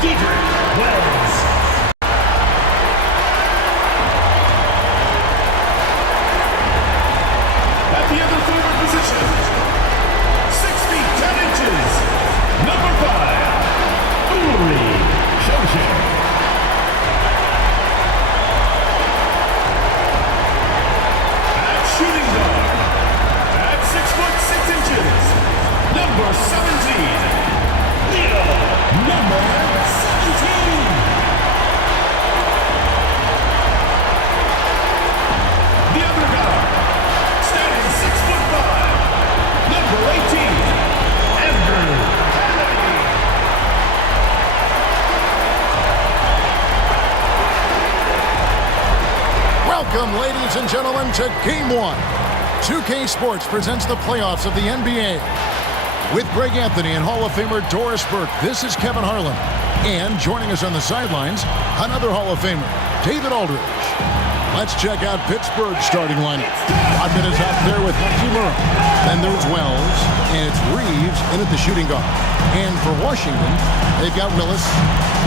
At the other forward position, 6 feet 10 inches, number 5, At shooting guard, at 6 foot 6 inches, number 17, number 17. The other guard, standing 6 foot 5, number 18, Andrew Kennedy. Welcome, ladies and gentlemen, to Game 1. 2K Sports presents the playoffs of the NBA. With Greg Anthony and Hall of Famer Doris Burke, this is Kevin Harlan. And joining us on the sidelines, another Hall of Famer, David Aldridge. Let's check out Pittsburgh's starting lineup. 5 minutes out there with Hachimura. Then there's Wells, and it's Reeves in at the shooting guard. And for Washington, they've got Willis.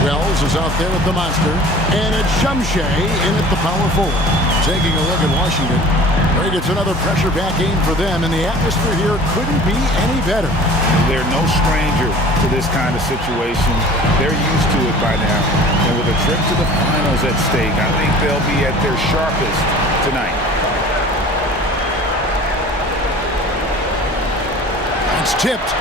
Wells is out there with the monster. And it's Shumshay in at the power forward. Taking a look at Washington. Greg, it's another pressure back game for them, and the atmosphere here couldn't be any better. They're no stranger to this kind of situation. They're used to it by now. And with a trip to the finals at stake, I think they'll be at their sharpest tonight. It's tipped.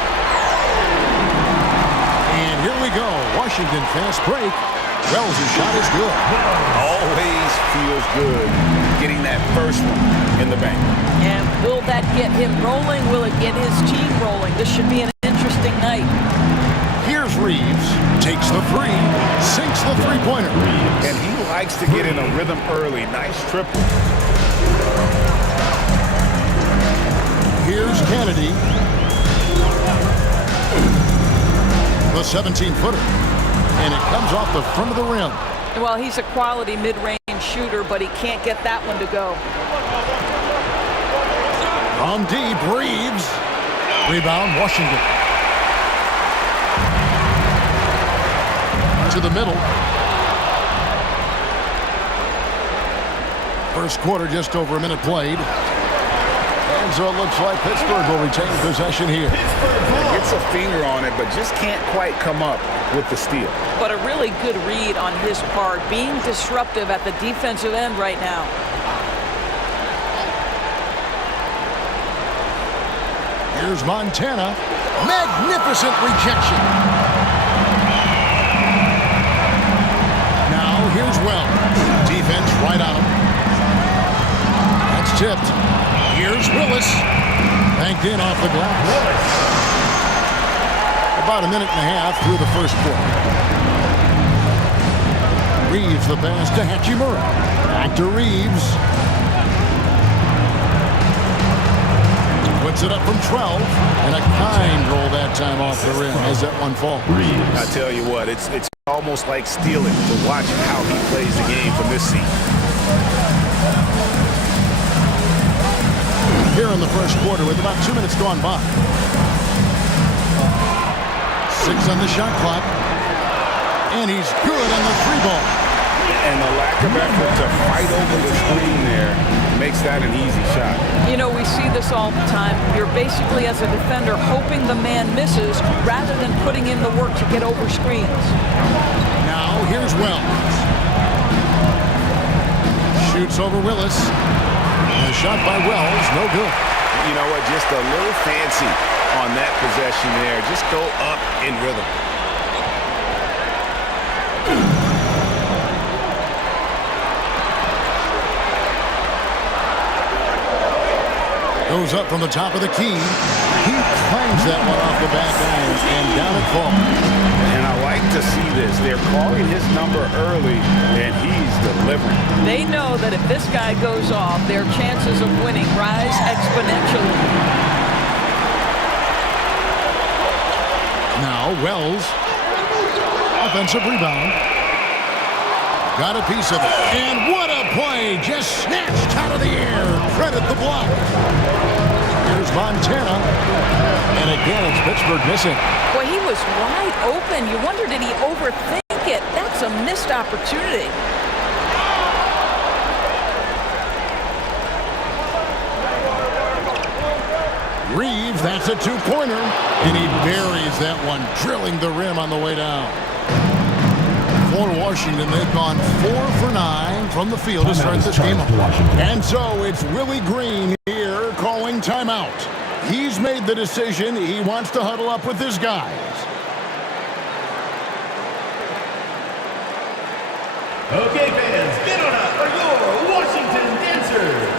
And here we go. Washington fast break. Wells' shot is good. Always feels good getting that first one in the bank. And will that get him rolling? Will it get his team rolling? This should be an interesting night. Here's Reeves. Takes the three. Sinks the three-pointer. And he likes to get in a rhythm early. Nice triple. Here's Kennedy. The 17-footer. And it comes off the front of the rim. Well, he's a quality mid-range shooter, but he can't get that one to go. From deep, Reeves. Rebound, Washington. To the middle. First quarter, just over a minute played. And so it looks like Pittsburgh will retain possession here. Gets a finger on it, but just can't quite come up with the steal. But a really good read on his part, being disruptive at the defensive end right now. Here's Montana. Magnificent rejection. Now here's Wells. Defense right on him. That's tipped. Here's Willis. Banked in off the glass. About a minute and a half through the first quarter. Reeves the pass to Hachimura. Back to Reeves. Puts it up from 12. And a kind roll that time off the rim as that one falls. I tell you what, it's almost like stealing to watch how he plays the game from this seat. Here in the first quarter with about 2 minutes gone by. 6 on the shot clock. And he's good on the three ball. And the lack of effort to fight over the screen there makes that an easy shot. You know, we see this all the time. You're basically, as a defender, hoping the man misses rather than putting in the work to get over screens. Now here's Wells. Shoots over Willis. And a shot by Wells, no good. You know what, just a little fancy on that possession there. Just go up in rhythm. Goes up from the top of the key. He claims that one off the back iron and down it falls. And I like to see this. They're calling his number early, and he's delivering. They know that if this guy goes off, their chances of winning rise exponentially. Now Wells. Offensive rebound. Got a piece of it. And what a play. Just snatched out of the air. Credit the block. Here's Montana. And again, it's Pittsburgh missing. Boy, he was wide open. You wonder, did he overthink it. That's a missed opportunity. Reeves, that's a two-pointer. And he buries that one, drilling the rim on the way down. For Washington, they've gone 4 for 9 from the field to start this game. And so it's Willie Green here calling timeout. He's made the decision. He wants to huddle up with his guys. Okay, fans, get on up for your Washington dancers.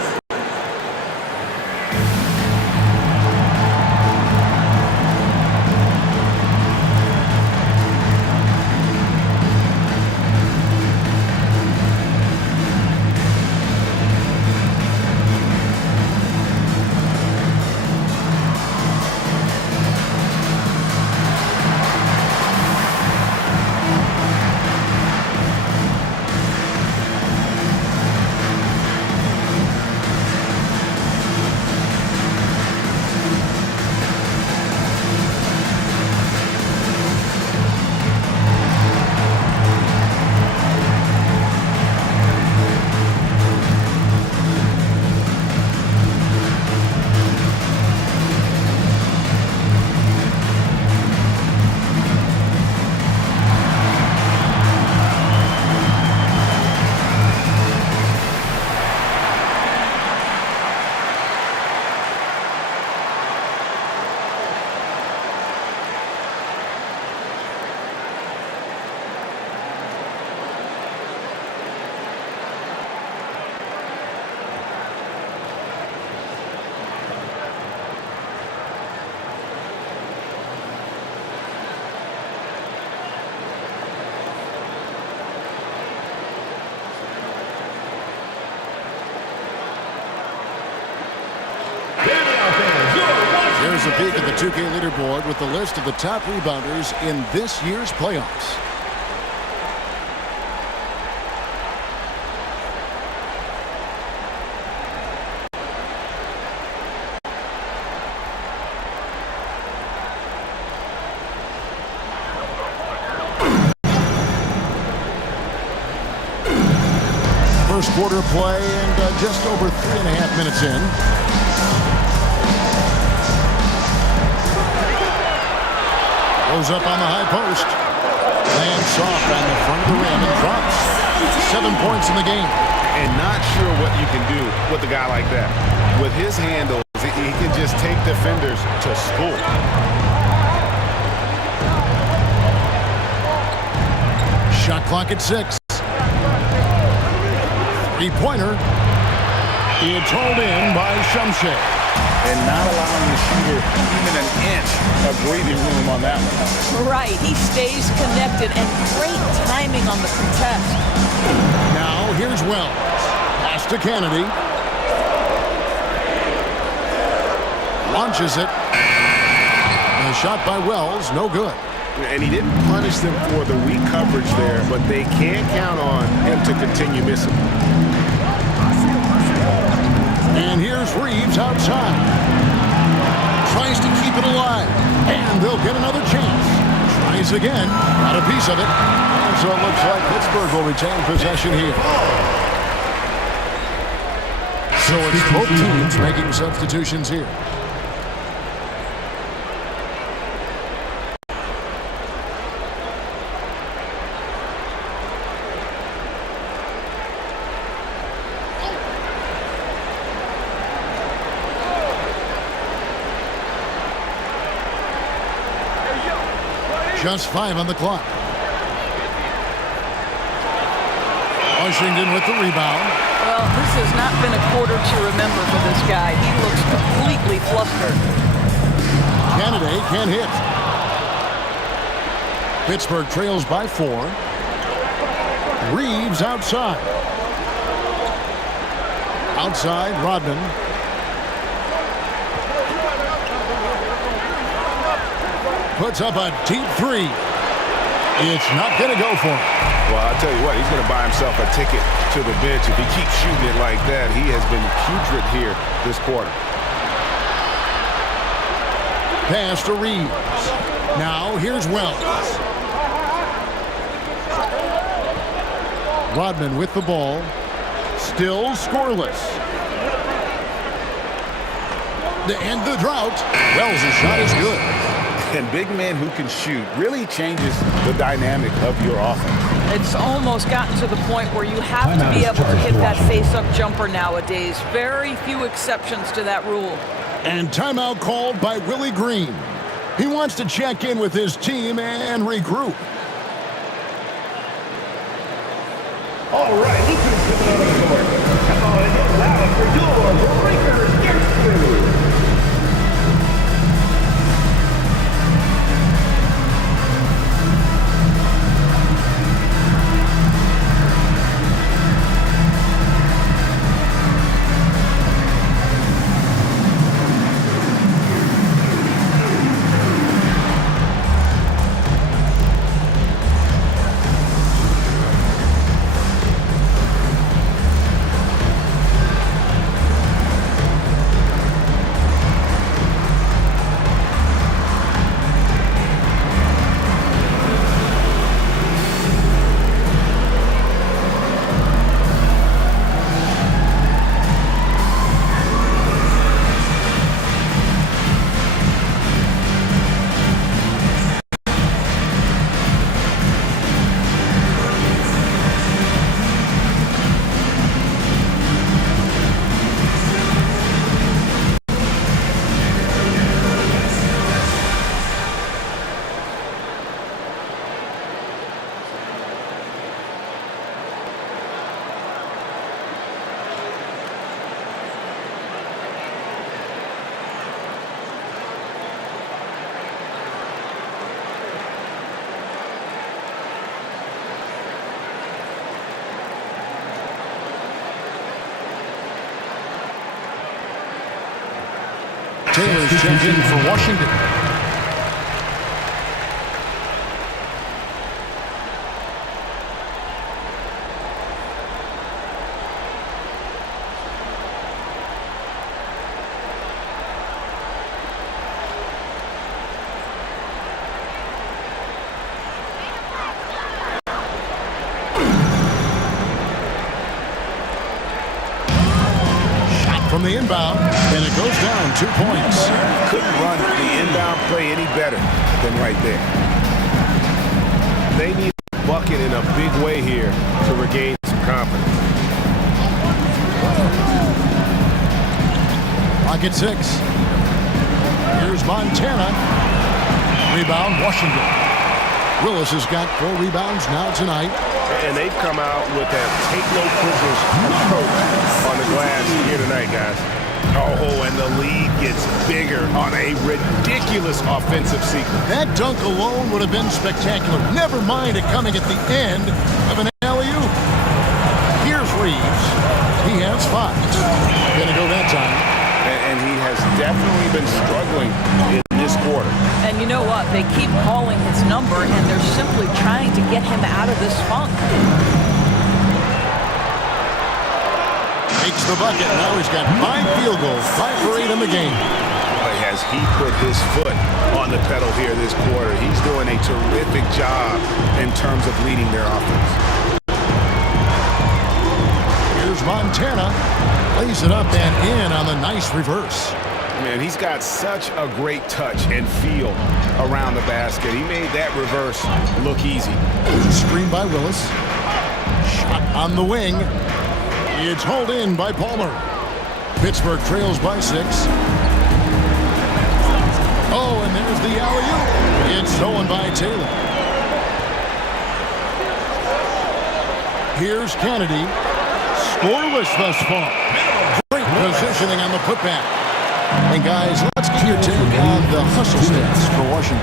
Here's a peek at the 2K leaderboard with the list of the top rebounders in this year's playoffs. First quarter play and just over 3.5 minutes in. Goes up on the high post. Lands soft on the front of the rim and drops. 7 points in the game. And not sure what you can do with a guy like that. With his handles, he can just take defenders to school. Shot clock at 6. Three-pointer. It's hauled in by Shumshay. And not allowing the shooter even an inch of breathing room on that one. Right, he stays connected, and great timing on the contest. Now here's Wells. Pass to Kennedy. Launches it. And a shot by Wells, no good. And he didn't punish them for the weak coverage there, but they can't count on him to continue missing. And here's Reeves outside. Tries to keep it alive. And they'll get another chance. Tries again. Got a piece of it. And so it looks like Pittsburgh will retain possession here. So it's both teams making substitutions here. Just 5 on the clock. Washington with the rebound. Well, this has not been a quarter to remember for this guy. He looks completely flustered. Kennedy can't hit. Pittsburgh trails by 4. Reeves outside. Outside, Rodman. Puts up a deep 3. It's not going to go for him. Well, I'll tell you what, he's going to buy himself a ticket to the bench. If he keeps shooting it like that, he has been putrid here this quarter. Pass to Reeves. Now here's Wells. Rodman with the ball. Still scoreless. To end the drought, Wells' shot is good. And big men who can shoot really changes the dynamic of your offense. It's almost gotten to the point where you have to be able to hit that face-up jumper nowadays. Very few exceptions to that rule. And timeout called by Willie Green. He wants to check in with his team and regroup. All right, look who's coming out of the court. Come on and get loud for your Breakers Get Through. Taylor's checked in for Washington. From the inbound, and it goes down 2 points. Couldn't run the inbound play any better than right there. They need a bucket in a big way here to regain some confidence. Pocket 6. Here's Montana. Rebound, Washington. Willis has got 4 rebounds now tonight. And they've come out with that take-no-prisoners approach on the glass here tonight, guys. Oh, and the lead gets bigger on a ridiculous offensive sequence. That dunk alone would have been spectacular. Never mind it coming at the end of an alley-oop. Here's Reeves. He has 5. Gonna go that time. And he has definitely been struggling in this quarter. And you know what? They keep calling his number, and they're simply trying to get him out of this funk. Makes the bucket. Now he's got 5 field goals, 5 for 8 in the game. Boy, has he put his foot on the pedal here this quarter. He's doing a terrific job in terms of leading their offense. Here's Montana. Lays it up and in on the nice reverse. Man, he's got such a great touch and feel around the basket. He made that reverse look easy. Screen by Willis. Shot on the wing. It's hauled in by Palmer. Pittsburgh trails by 6. Oh, and there's the alley-oop. It's stolen by Taylor. Here's Kennedy. Scoreless thus far. Great positioning on the putback. And guys, let's get your take on the hustle stats for Washington.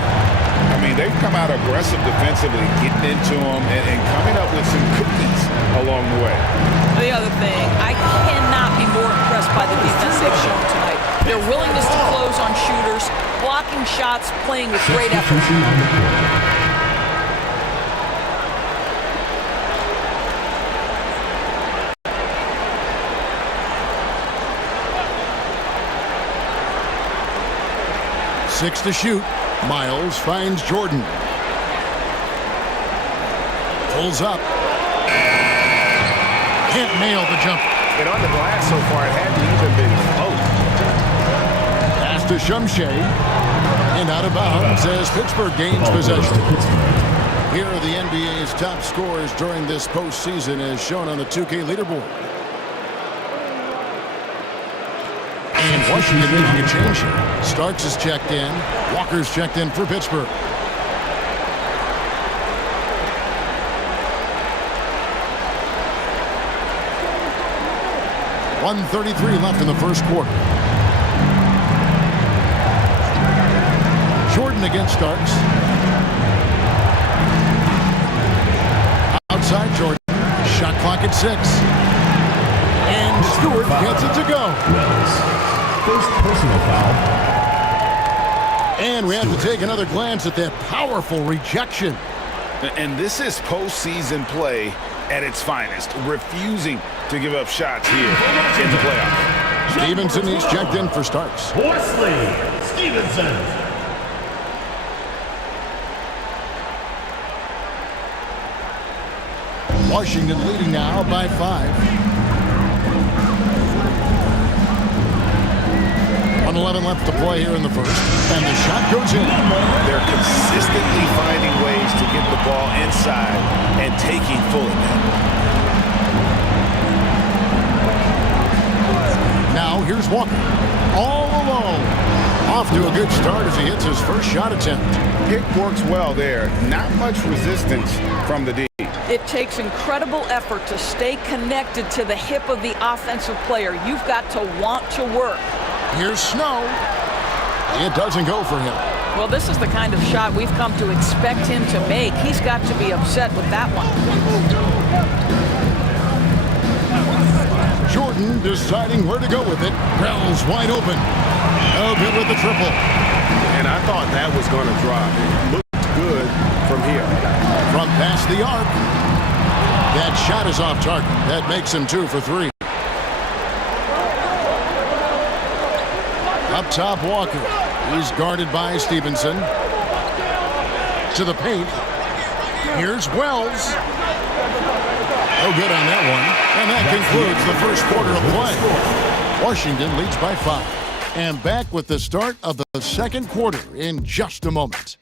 I mean, they've come out aggressive defensively, getting into them and coming up with some cookies along the way. The other thing, I cannot be more impressed by the defense they've shown tonight. Their willingness to close on shooters, blocking shots, playing with great effort. Six to shoot. Miles finds Jordan. Pulls up. Can't nail the jumper. And on the glass so far, it hadn't even been close. Pass to Shumshay. And out of bounds as Pittsburgh gains possession. Here are the NBA's top scorers during this postseason as shown on the 2K leaderboard. And Washington making a change here. Starks is checked in. Walker's checked in for Pittsburgh. .133 left in the first quarter. Jordan against Starks. Outside Jordan. Shot clock at 6. And Stewart gets it to go. First personal foul. And we have to take another glance at that powerful rejection. And this is postseason play at its finest, refusing to give up shots here in the playoffs. Stevenson is checked in for Starks. Horsley Stevenson. Washington leading now by 5. 1:11 left to play here in the first. And the shot goes in. They're consistently finding ways to get the ball inside and taking full advantage. Now here's Walker. All alone. Off to a good start as he hits his first shot attempt. Pick works well there. Not much resistance from the D. It takes incredible effort to stay connected to the hip of the offensive player. You've got to want to work. Here's Snow. It doesn't go for him. Well, this is the kind of shot we've come to expect him to make. He's got to be upset with that one. Jordan deciding where to go with it. Wells wide open. No good with the triple. And I thought that was going to drop. It looked good from here. From past the arc. That shot is off target. That makes him 2 for 3. Up top, Walker. He's guarded by Stevenson. To the paint. Here's Wells. No good on that one. And that concludes the first quarter of play. Washington leads by 5. And back with the start of the second quarter in just a moment.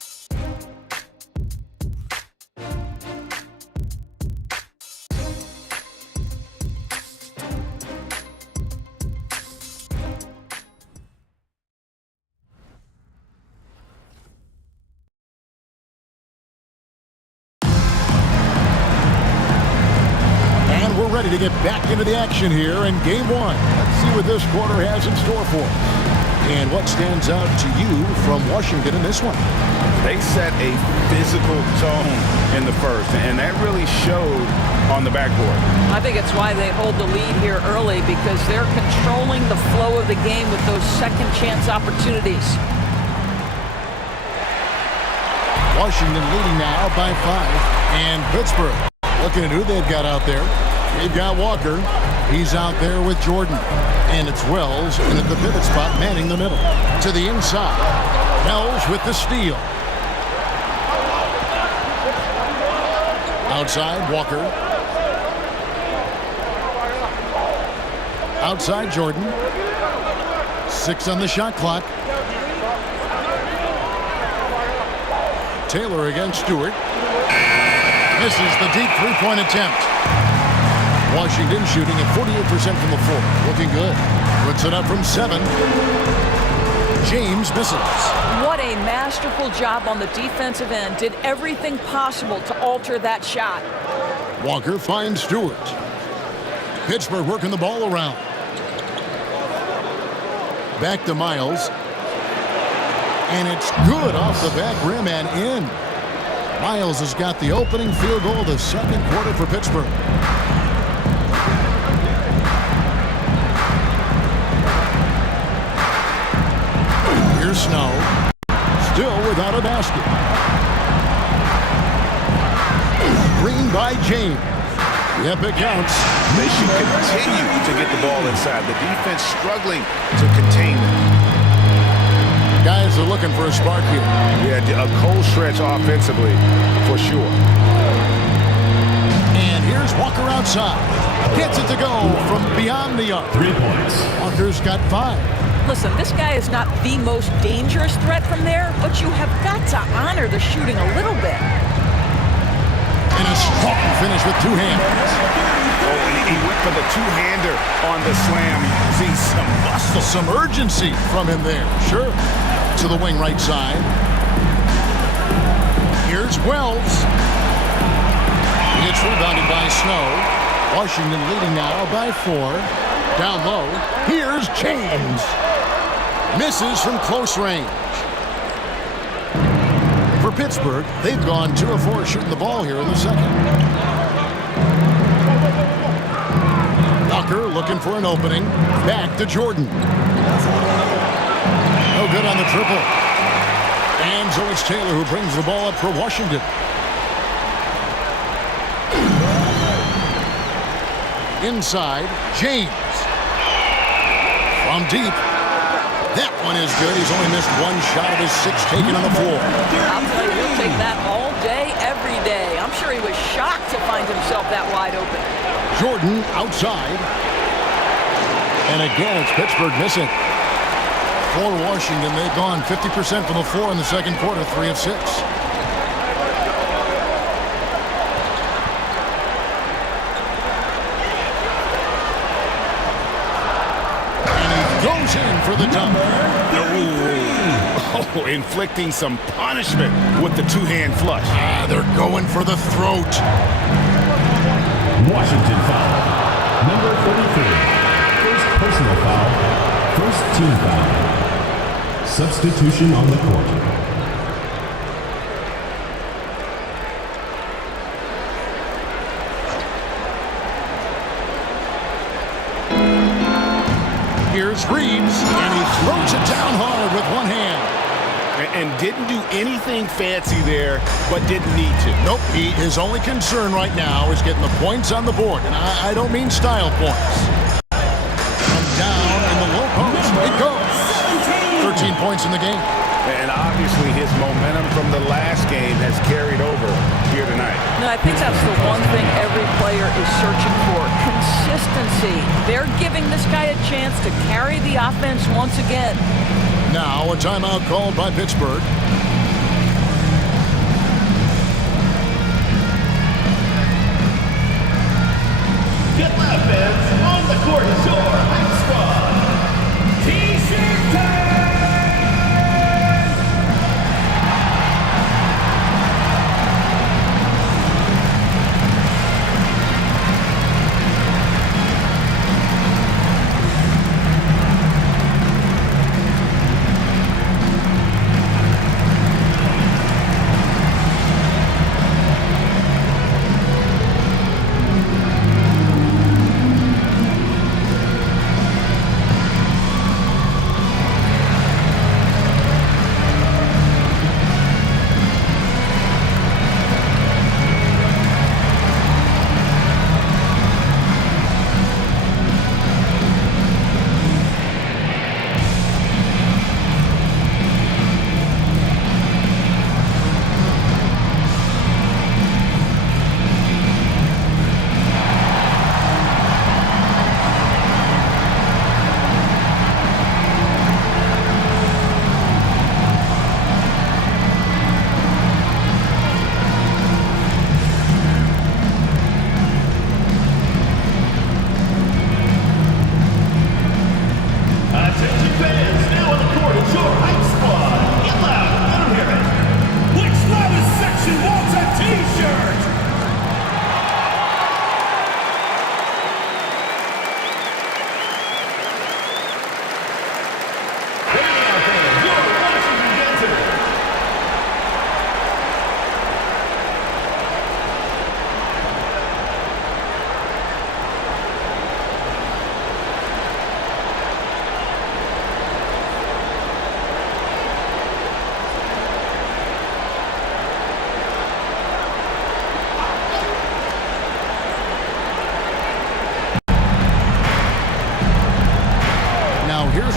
Ready to get back into the action here in game 1. Let's see what this quarter has in store for us. And what stands out to you from Washington in this one? They set a physical tone in the first, and that really showed on the backboard. I think it's why they hold the lead here early, because they're controlling the flow of the game with those second chance opportunities. Washington leading now by 5. And Pittsburgh looking at who they've got out there. They've got Walker. He's out there with Jordan. And it's Wells in at the pivot spot, manning the middle. To the inside. Wells with the steal. Outside, Walker. Outside, Jordan. 6 on the shot clock. Taylor against Stewart. Misses the deep three-point attempt. Washington shooting at 48% from the floor. Looking good. Puts it up from 7. James misses. What a masterful job on the defensive end. Did everything possible to alter that shot. Walker finds Stewart. Pittsburgh working the ball around. Back to Miles. And it's good off the back rim and in. Miles has got the opening field goal of the second quarter for Pittsburgh. Here's Snow. Still without a basket. Green by James. Yep, it counts. They should continue to get the ball inside. The defense struggling to contain them. Guys are looking for a spark here. Yeah, a cold stretch offensively, for sure. And here's Walker outside. Gets it to go from beyond the arc. 3 points. Walker's got 5. Listen, this guy is not the most dangerous threat from there, but you have got to honor the shooting a little bit. And a strong finish with 2 hands. Oh, he went for the two-hander on the slam. See some muscle. Some urgency from him there. Sure. To the wing right side. Here's Wells. It's rebounded by Snow. Washington leading now by 4. Down low. Here's James. Misses from close range. For Pittsburgh, they've gone 2 of 4 shooting the ball here in the second. Tucker looking for an opening. Back to Jordan. No good on the triple. And so it's Taylor who brings the ball up for Washington. Inside, James. From deep. That one is good. He's only missed 1 shot of his 6 taken on the floor. I'll tell you, he'll take that all day, every day. I'm sure he was shocked to find himself that wide open. Jordan outside. And again, it's Pittsburgh missing. For Washington, they've gone 50% from the floor in the second quarter, 3 of 6. Goes in for the dunk. Oh, inflicting some punishment with the two-hand flush. They're going for the throat. Washington foul. Number 33. First personal foul. First team foul. Substitution on the court. Here's Reeves, and he throws it down hard with 1 hand. And didn't do anything fancy there, but didn't need to. Nope, his only concern right now is getting the points on the board, and I don't mean style points. From down in the low post, it goes. 13 points in the game. And obviously his momentum from the last game has carried over here tonight. No, I think that's the one thing every player is searching for. Consistency. They're giving this guy a chance to carry the offense once again. Now a timeout called by Pittsburgh. Get left fans on the court is your Hype Squad. T-shirt time!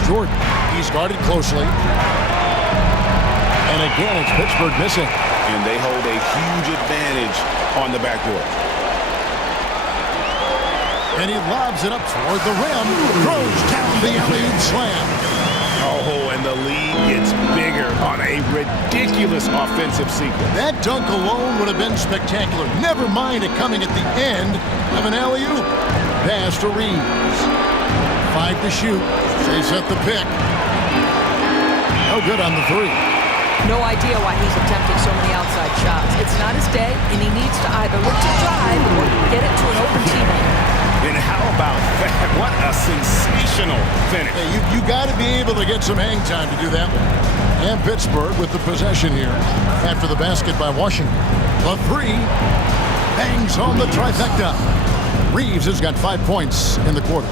Jordan. He's guarded closely. And again, it's Pittsburgh missing. And they hold a huge advantage on the backboard. And he lobs it up toward the rim. Throws down the alley-oop slam. Oh, and the lead gets bigger on a ridiculous offensive sequence. That dunk alone would have been spectacular. Never mind it coming at the end of an alley-oop. Pass to Reeves. 5 to shoot. They set the pick. No good on the three. No idea why he's attempting so many outside shots. It's not his day, and he needs to either look to drive or get it to an open teammate. And how about that? What a sensational finish. Hey, you got to be able to get some hang time to do that one. And Pittsburgh with the possession here after the basket by Washington. The three bangs home the trifecta. Reeves has got 5 points in the quarter.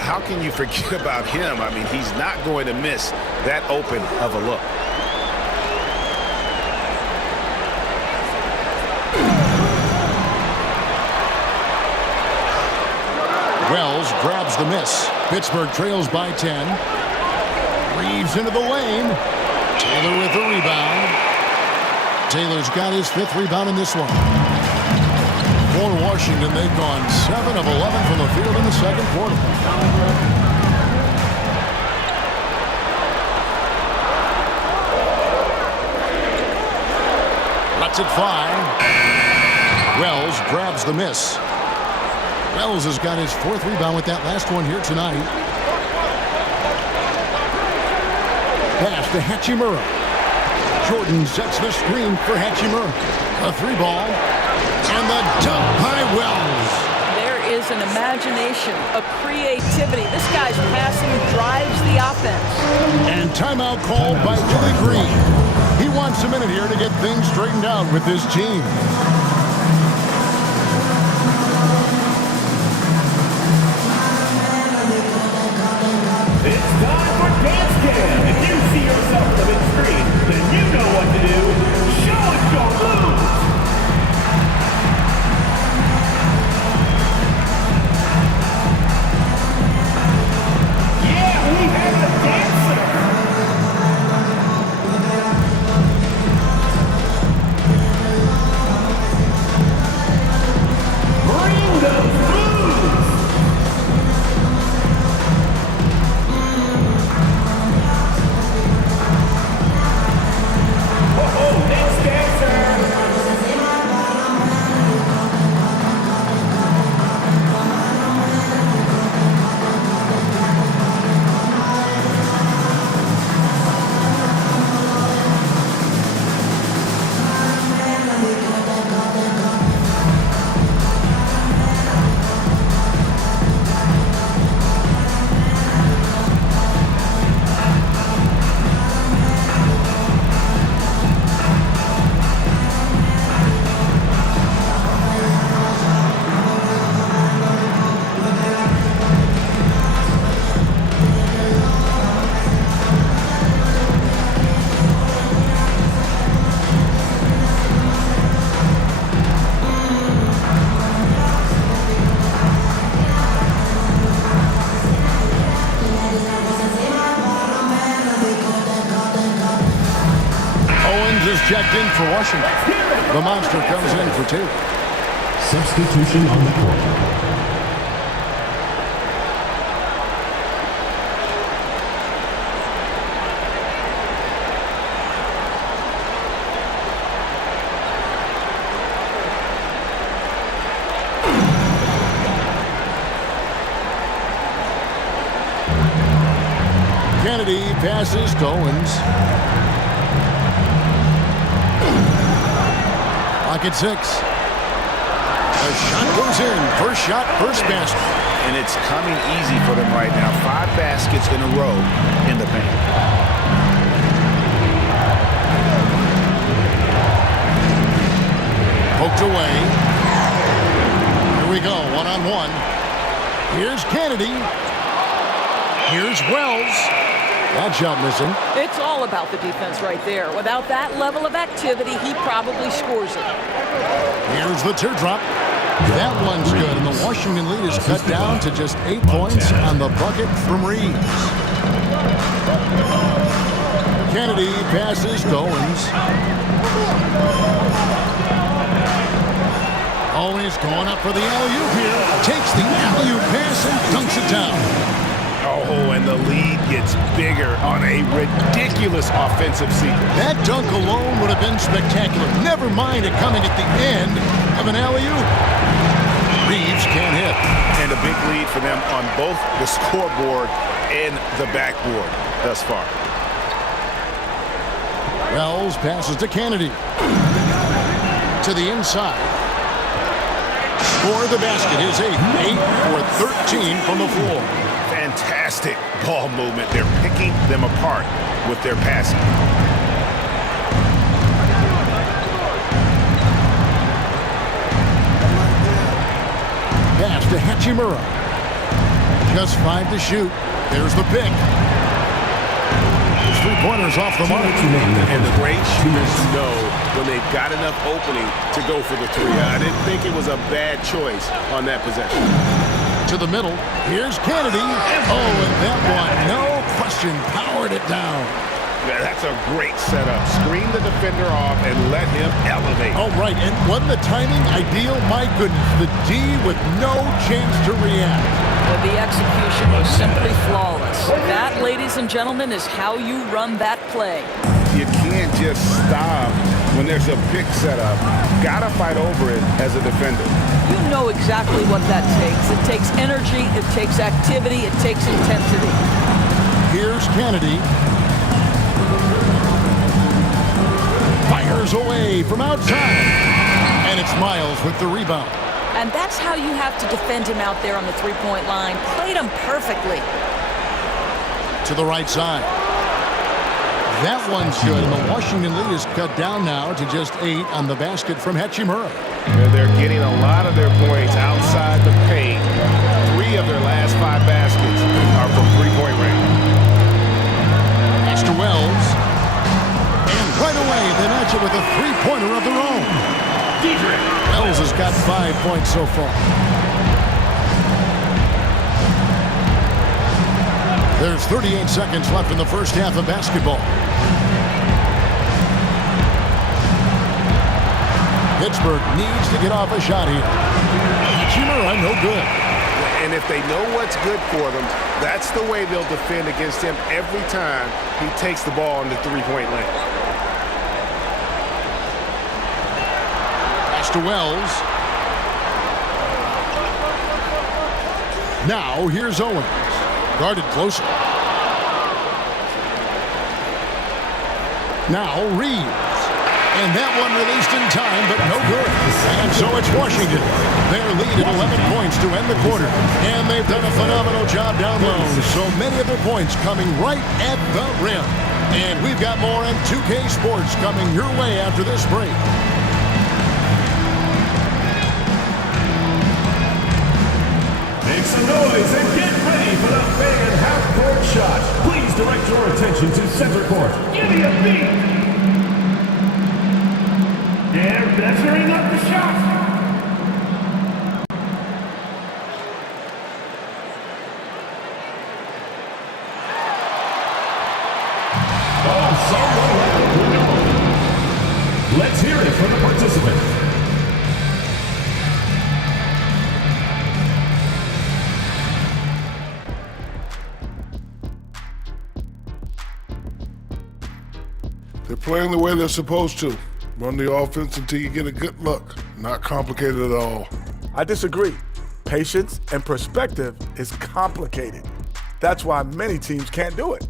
How can you forget about him? I mean, he's not going to miss that open of a look. Wells grabs the miss. Pittsburgh trails by 10. Reeves into the lane. Taylor with the rebound. Taylor's got his 5th rebound in this one. For Washington, they've gone 7 of 11 from the field in the second quarter. Lets it fly. Wells grabs the miss. Wells has got his 4th rebound with that last one here tonight. Pass to Hachimura. Jordan sets the screen for Hachimura. A 3-ball. And the dunk by Wells. There is an imagination, a creativity. This guy's passing drives the offense. And timeout called by Willie Green. He wants a minute here to get things straightened out with his team. It's time for Dance Cam. If you see yourself on the big screen, then you know what to do. Show us your moves. Yeah, we have a dancer. Bring those moves. Next dancer! Checked in for Washington. The monster comes in for Taylor. Substitution on the court. Kennedy passes to Owens. Pocket 6. The shot goes in. First shot, first basket. And it's coming easy for them right now. 5 baskets in a row in the paint. Poked away. Here we go, one-on-one. Here's Kennedy. Here's Wells. That shot missing. It's all about the defense right there. Without that level of activity, he probably scores it. Here's the teardrop. That one's good, and the Washington lead is cut down to just 8 points on the bucket from Reeves. Kennedy passes to Owens. Owens He's going up for the alley-oop here. Takes the alley-oop pass and dunks it down. Oh, and the lead gets bigger on a ridiculous offensive sequence. That dunk alone would have been spectacular. Never mind it coming at the end of an alley-oop. Reeves can't hit. And a big lead for them on both the scoreboard and the backboard thus far. Wells passes to Kennedy. To the inside. For the basket, his 8th. 8 for 13 from the floor. Fantastic ball movement. They're picking them apart with their passing. Pass to Hachimura. Just 5 to shoot. There's the pick. His three-pointers off the mark. And the great shooters know when they've got enough opening to go for the three. I didn't think it was a bad choice on that possession. To the middle. Here's Kennedy. Oh, and that one, no question, powered it down. Yeah, that's a great setup. Screen the defender off and let him elevate. Oh, right, and wasn't the timing ideal? My goodness, the D with no chance to react. Well, the execution was simply flawless. That, ladies and gentlemen, is how you run that play. You can't just stop when there's a pick setup. Gotta fight over it as a defender. You know exactly what that takes. It takes energy, it takes activity, it takes intensity. Here's Kennedy. Fires away from outside. And it's Miles with the rebound. And that's how you have to defend him out there on the three-point line. Played him perfectly. To the right side. That one's good, and the Washington lead is cut down now to just 8 on the basket from Hachimura. They're getting a lot of their points outside the paint. 3 of their last 5 baskets are from three-point range. Pass to Wells. And right away, they match it with a three-pointer of their own. Wells has got 5 points so far. There's 38 seconds left in the first half of basketball. Pittsburgh needs to get off a shot here. Hachimura, no good. And if they know what's good for them, that's the way they'll defend against him every time he takes the ball in the three-point lane. Pass to Wells. Now here's Owens. Guarded closer. Now Reeves. And that one released in time, but no good. And so it's Washington. Their lead at 11 points to end the quarter. And they've done a phenomenal job down low. So many of their points coming right at the rim. And we've got more on 2K Sports coming your way after this break. Make some noise and get ready for the fan half-court shot. Please direct your attention to center court. Give me a beat. They're measuring up the shot. Let's hear it from the participant. They're playing the way they're supposed to. Run the offense until you get a good look. Not complicated at all. I disagree. Patience and perspective is complicated. That's why many teams can't do it.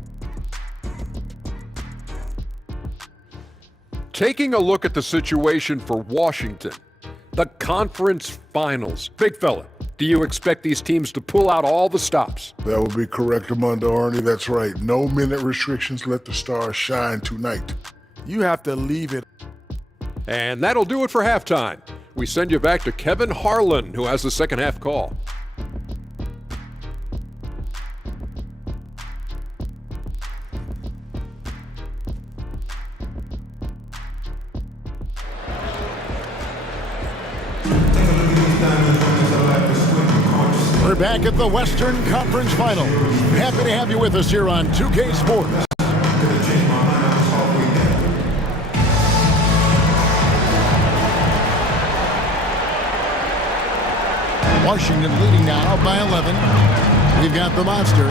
Taking a look at the situation for Washington, the conference finals. Big fella, do you expect these teams to pull out all the stops? That would be correct, Armando Arnie. That's right. No minute restrictions. Let the stars shine tonight. You have to leave it. And that'll do it for halftime. We send you back to Kevin Harlan, who has the second half call. We're back at the Western Conference Final. Happy to have you with us here on 2K Sports. Washington leading now by 11. We've got the monster.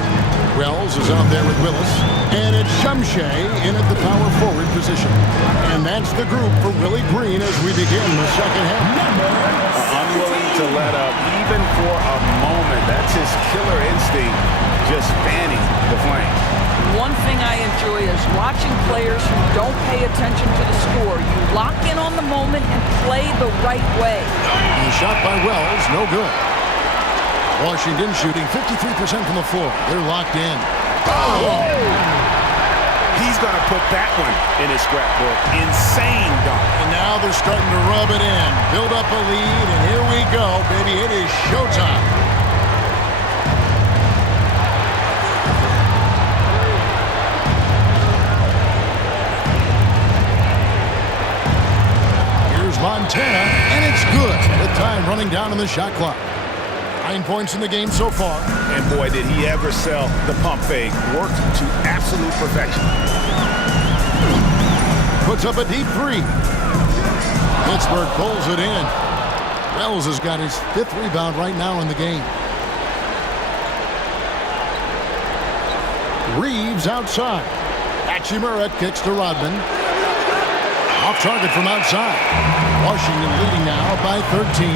Wells is out there with Willis. And it's Shumshay in at the power forward position. And that's the group for Willie Green as we begin the second half. Unwilling to let up even for a moment. That's his killer instinct, just fanning the flame. One thing I enjoy is watching players who don't pay attention to the score. You lock in on the moment and play the right way. The shot by Wells, no good. Washington shooting 53% from the floor. They're locked in. Oh! He's going to put that one in his scrapbook. Insane dunk. And now they're starting to rub it in. Build up a lead, and here we go, baby. It is showtime. Here's Montana, and it's good. With time running down on the shot clock. 9 points in the game so far. And boy, did he ever sell the pump fake. Worked to absolute perfection. Puts up a deep three. Pittsburgh pulls it in. Wells has got his 5th rebound right now in the game. Reeves outside. Hachimura kicks to Rodman. Off target from outside. Washington leading now by 13.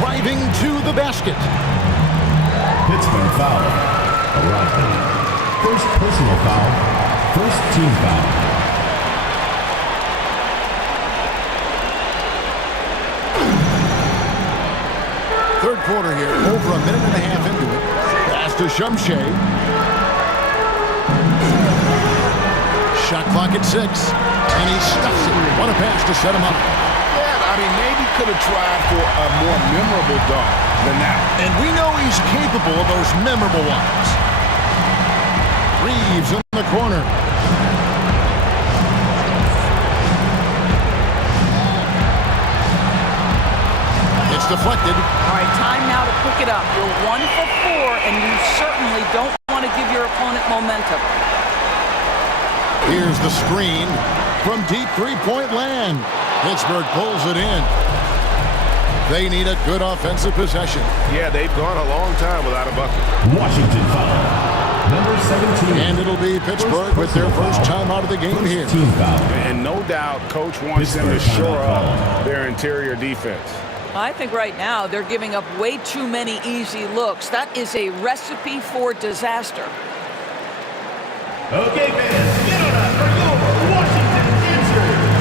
Driving to the basket. Pittsburgh foul. Rodman. First personal foul. First team foul. Third quarter here. Over a minute and a half into it. Pass to Shumshay. Shot clock at 6. And he stuffs it. What a pass to set him up. Yeah, I mean, maybe could have tried for a more memorable dunk than that. And we know he's capable of those memorable ones. Reeves in the corner. It's deflected. All right, time now to pick it up. You're 1 for 4, and you certainly don't want to give your opponent momentum. Here's the screen from deep three-point land. Pittsburgh pulls it in. They need a good offensive possession. Yeah, they've gone a long time without a bucket. Washington foul. Number 17. And it'll be Pittsburgh with their first time out of the game here. Team foul. And no doubt, Coach wants them to Pittsburgh shore up timeout. their interior defense. I think right now they're giving up way too many easy looks. That is a recipe for disaster. Okay, fans, get on up for your Washington answers.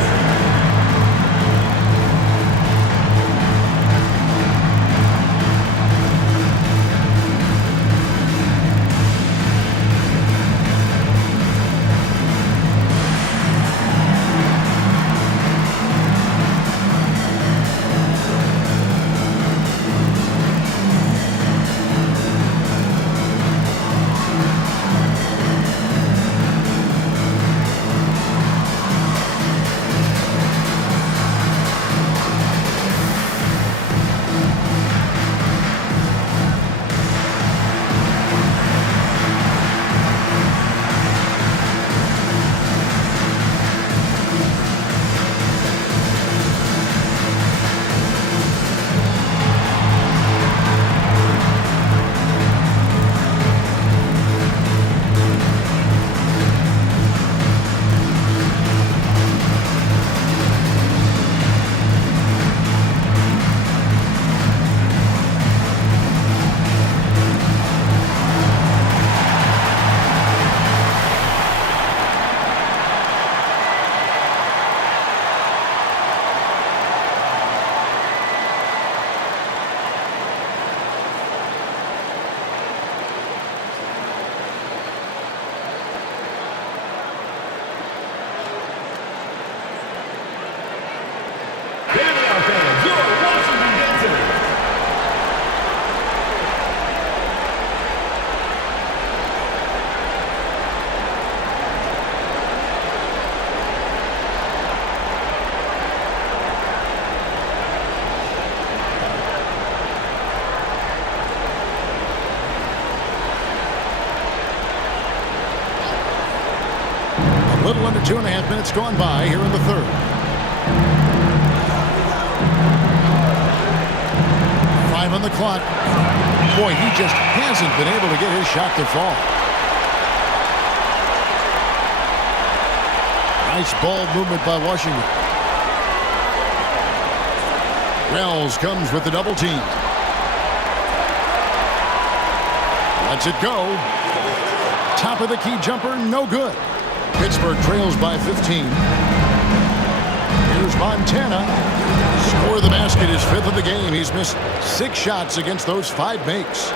Little under 2.5 minutes gone by here in the third. 5 5 on the clock. Boy, he just hasn't been able to get his shot to fall. Nice ball movement by Washington. Wells comes with the double team. Lets it go. Top of the key jumper, no good. Pittsburgh trails by 15. Here's Montana. Score the basket, his 5th of the game. He's missed 6 shots against those 5 makes.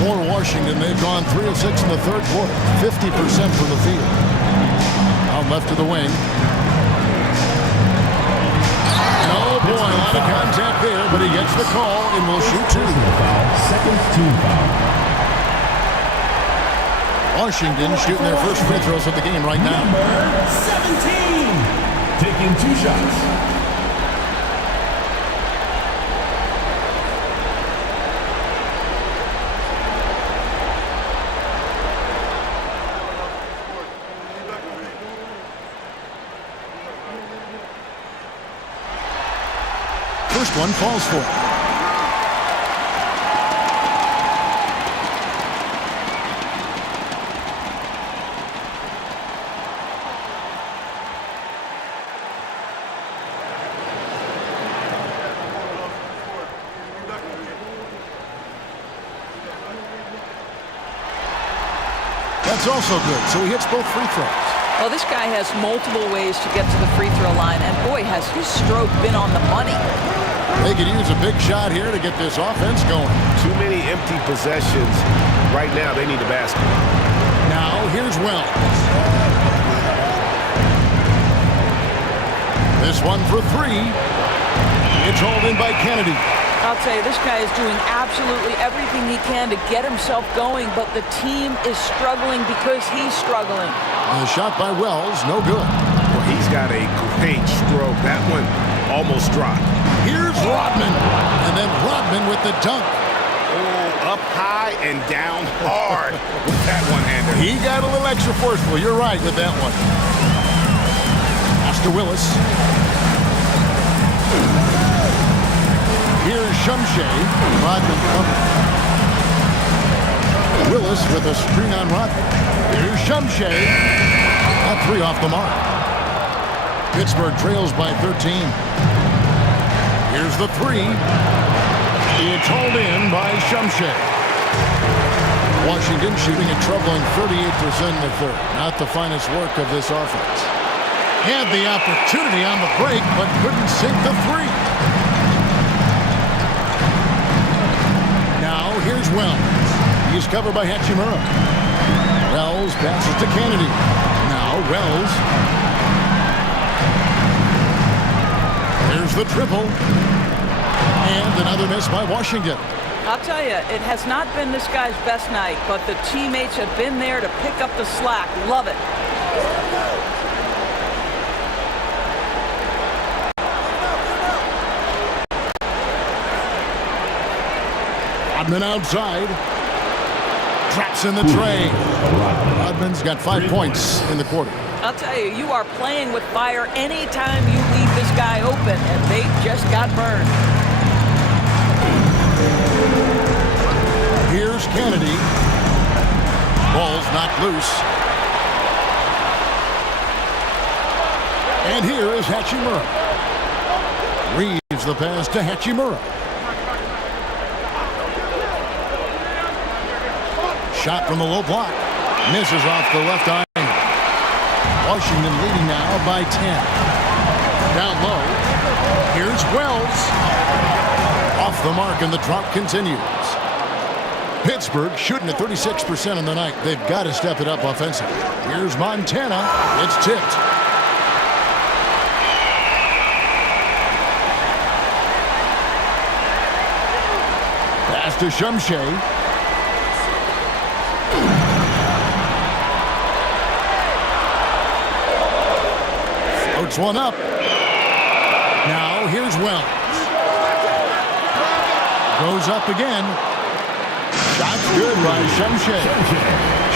For Washington, they've gone 3 of 6 in the 3rd quarter. 50% from the field. Out left to the wing. And oh boy, a lot of contact there, but he gets the call and will shoot 2. Second team foul. Washington shooting their first free throws of the game right now. Number 17, taking 2 shots. First one falls for. That's also good, so he hits both free throws. Well, this guy has multiple ways to get to the free throw line, and boy, has his stroke been on the money. They could use a big shot here to get this offense going. Too many empty possessions. Right now, they need a basket. Now, here's Wells. This one for 3. It's hauled in by Kennedy. I'll tell you, this guy is doing absolutely everything he can to get himself going, but the team is struggling because he's struggling. And the shot by Wells, no good. Well, he's got a great stroke. That one almost dropped. Here's Rodman. And then Rodman with the dunk. Oh, up high and down hard with that one-hander. He got a little extra forceful. You're right with that one. Pass to Willis. Here's Shumshay. Rodman covered. Willis with a screen on Rodman. Here's Shumshay. That 3 off the mark. Pittsburgh trails by 13. Here's the 3. It's hauled in by Shumshay. Washington shooting a troubling 38% in the 3rd. Not the finest work of this offense. Had the opportunity on the break, but couldn't sink the 3. Now, here's Wells. He's covered by Hachimura. Wells passes to Kennedy. Now, Wells. There's the triple. And another miss by Washington. I'll tell you, it has not been this guy's best night, but the teammates have been there to pick up the slack. Love it. Rodman outside. Traps in the tray. Rodman's got 5 points in the quarter. I'll tell you, you are playing with fire anytime you leave this guy open, and they just got burned. Here's Kennedy. Ball's knocked loose. And here is Hachimura. Reeves the pass to Hachimura. Shot from the low block. Misses off the left eye. Washington leading now by 10. Down low. Here's Wells. Off the mark, and the drop continues. Pittsburgh shooting at 36% in the night. They've got to step it up offensively. Here's Montana. It's tipped. Pass to Shumshay. Floats one up. Now here's Wells. Goes up again. Shot's good by Shumshay.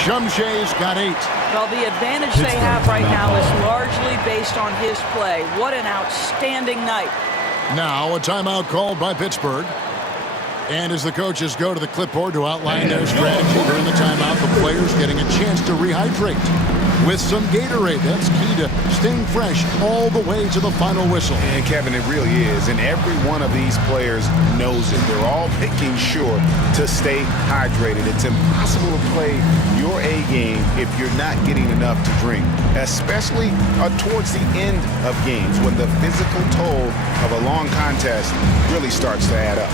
Shumshay's got 8. Well, the advantage they have right now is largely based on his play. What an outstanding night. Now a timeout called by Pittsburgh. And as the coaches go to the clipboard to outline their strategy during the timeout, the players getting a chance to rehydrate with some Gatorade. That's key to staying fresh all the way to the final whistle. And Kevin, it really is. And every one of these players knows it. They're all making sure to stay hydrated. It's impossible to play your A game if you're not getting enough to drink, especially towards the end of games when the physical toll of a long contest really starts to add up.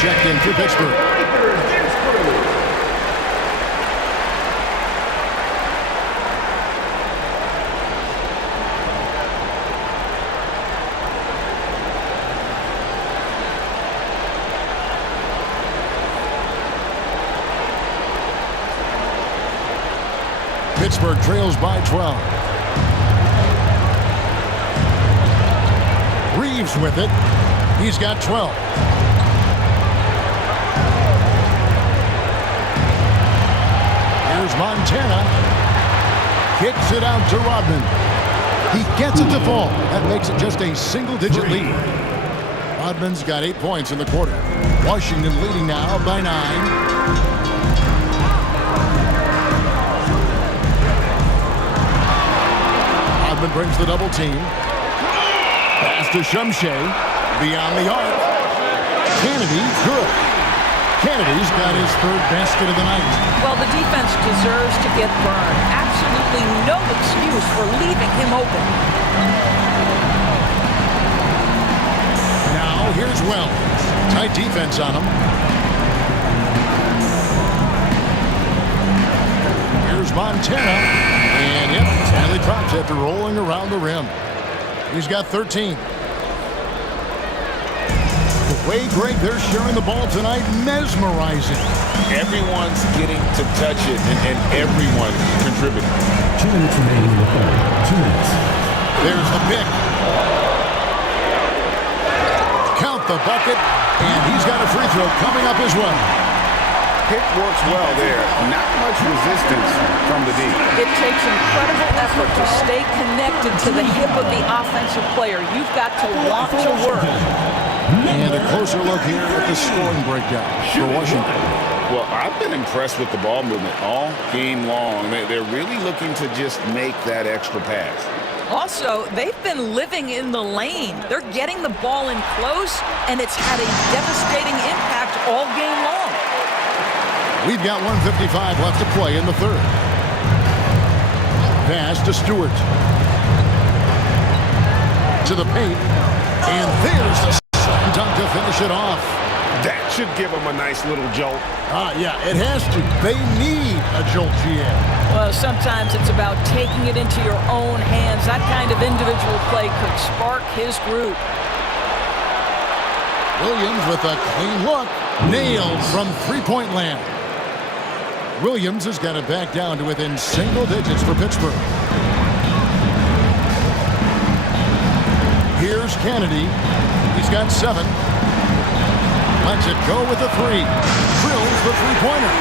Checked in for Pittsburgh. Pittsburgh trails by 12. Reeves with it. He's got 12. Here's Montana. Kicks it out to Rodman. He gets it to fall. That makes it just a single-digit lead. Rodman's got 8 points in the quarter. Washington leading now by 9. Rodman brings the double team. Pass to Shumshay. Beyond the arc. Kennedy, good. Kennedy's got his third basket of the night. Well, the defense deserves to get burned. Absolutely no excuse for leaving him open. Now, here's Wells. Tight defense on him. Here's Montana. And yep, finally drops after rolling around the rim. He's got 13. The way, Greg, they're sharing the ball tonight, mesmerizing. Everyone's getting to touch it, and everyone contributing. 2 minutes remaining in the third. 2 minutes. There's the pick. Count the bucket, and he's got a free throw coming up as well. Pick works well there. Not much resistance from the D. It takes incredible effort to stay connected to the hip of the offensive player. You've got to want to work. And a closer look here at the scoring breakdown for Washington. Well, I've been impressed with the ball movement all game long. They're really looking to just make that extra pass. Also, they've been living in the lane. They're getting the ball in close, and it's had a devastating impact all game long. We've got 1:55 left to play in the third. Pass to Stewart. To the paint. And there's the slam dunk to finish it off. That should give them a nice little jolt. Yeah, it has to. They need a jolt, GM. Well, sometimes it's about taking it into your own hands. That kind of individual play could spark his group. Williams with a clean look. Nailed from three-point land. Williams has got it back down to within single digits for Pittsburgh. Here's Kennedy. He's got 7. Lets it go with the 3. Drills the three-pointer.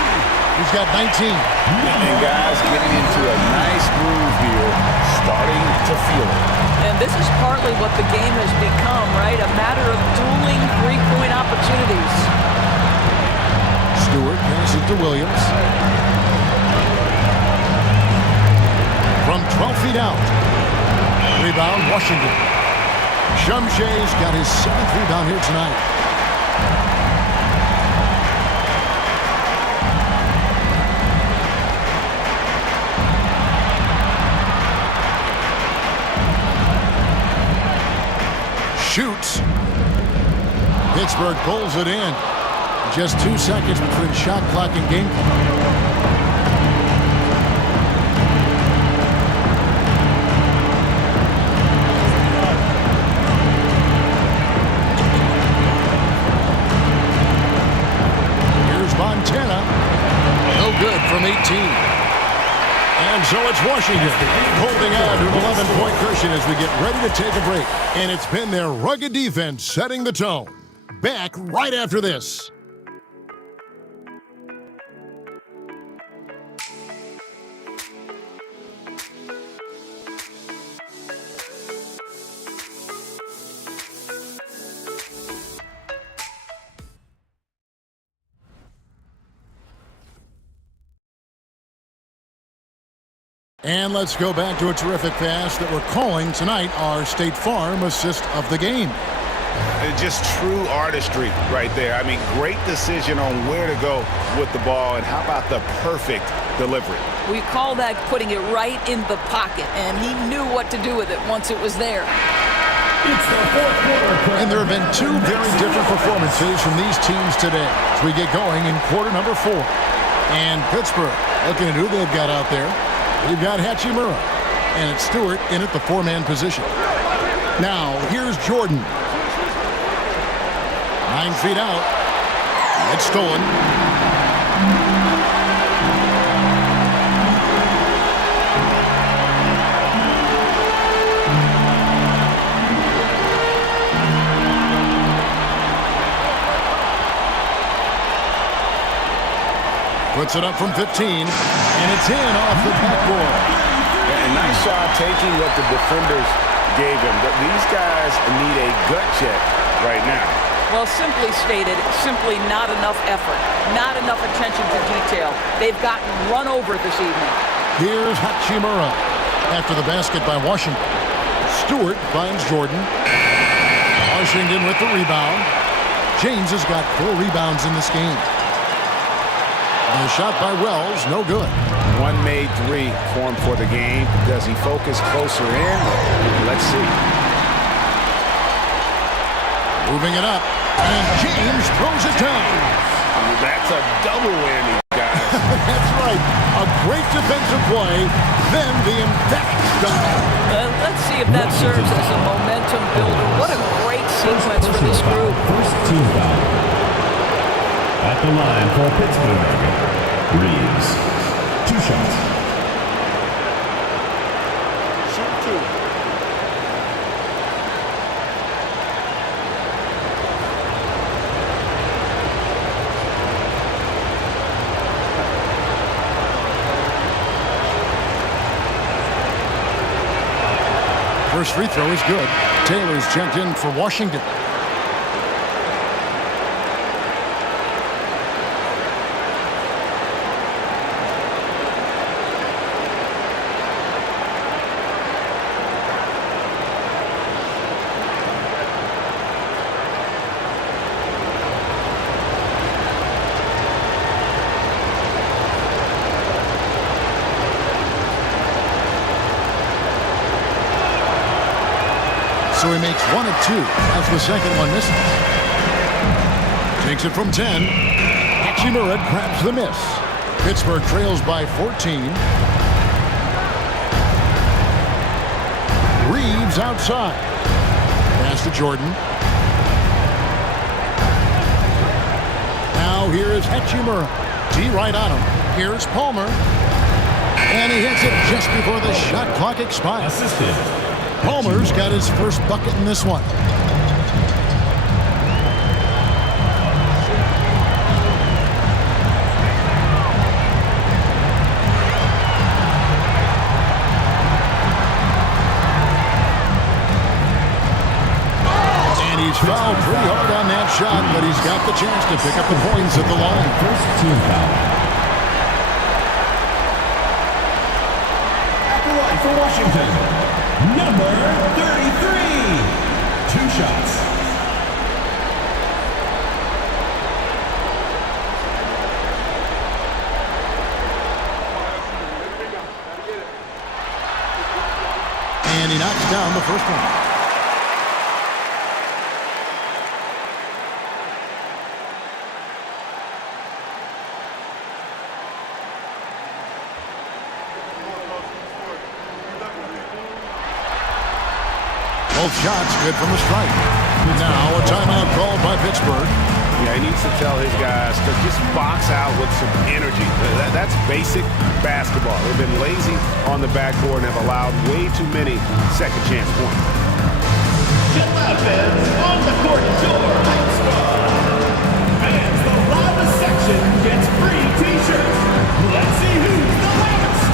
He's got 19. And guys getting into a nice groove here, starting to feel it. And this is partly what the game has become, right? A matter of dueling three-point opportunities. Stewart passes to Williams. From 12 feet out. Rebound, Washington. Shumshay's got his 7th rebound here tonight. Shoots. Pittsburgh pulls it in. Just 2 seconds between shot clock and game clock. it's Washington holding on to an 11-point cushion as we get ready to take a break. And it's been their rugged defense setting the tone. Back right after this. And let's go back to a terrific pass that we're calling tonight our State Farm assist of the game. Just true artistry right there. I mean, great decision on where to go with the ball, and how about the perfect delivery? We call that putting it right in the pocket, and he knew what to do with it once it was there. It's the fourth quarter. And there have been two very different performances from these teams today as we get going in quarter number 4. And Pittsburgh, looking at who they've got out there. They've got Hachimura, and it's Stewart in at the 4-man position. Now, here's Jordan. 9 feet out. It's stolen. Puts it up from 15, and it's in off the backboard. And nice job taking what the defenders gave him. But these guys need a gut check right now. Well, simply stated, simply not enough effort, not enough attention to detail. They've gotten run over this evening. Here's Hachimura after the basket by Washington. Stewart finds Jordan. Washington with the rebound. James has got 4 rebounds in this game. The shot by Wells, no good. 1 made 3 for him for the game. Does he focus closer in? Let's see. Moving it up, and James throws it down. That's a double whammy, guys. That's right. A great defensive play, then the emphatic dunk. Let's see if that serves as a momentum builder. What a great sequence for this group. First team foul. At the line for Pittsburgh, Reeves. 2 shots. Shoot 2. First free throw is good. Taylor's checked in for Washington. So he makes 1 of 2 as the second one misses. Takes it from 10. Hachimura grabs the miss. Pittsburgh trails by 14. Reeves outside. Pass to Jordan. Now here is Hachimura. T right on him. Here's Palmer. And he hits it just before the shot clock expires. Assisted. Palmer's got his first bucket in this one. And he's fouled pretty hard on that shot, but he's got the chance to pick up the points at the line. First team foul. At the line for Washington. Number 33. 2 shots. And he knocks down the first one. Both shots good from the strike. Now a timeout called by Pittsburgh. Yeah, he needs to tell his guys to just box out with some energy. That's basic basketball. They've been lazy on the backboard and have allowed way too many second chance points. Get loud, fans. On the court is your hype squad. Fans, the loudest section gets free t-shirts. Let's see who's the loudest.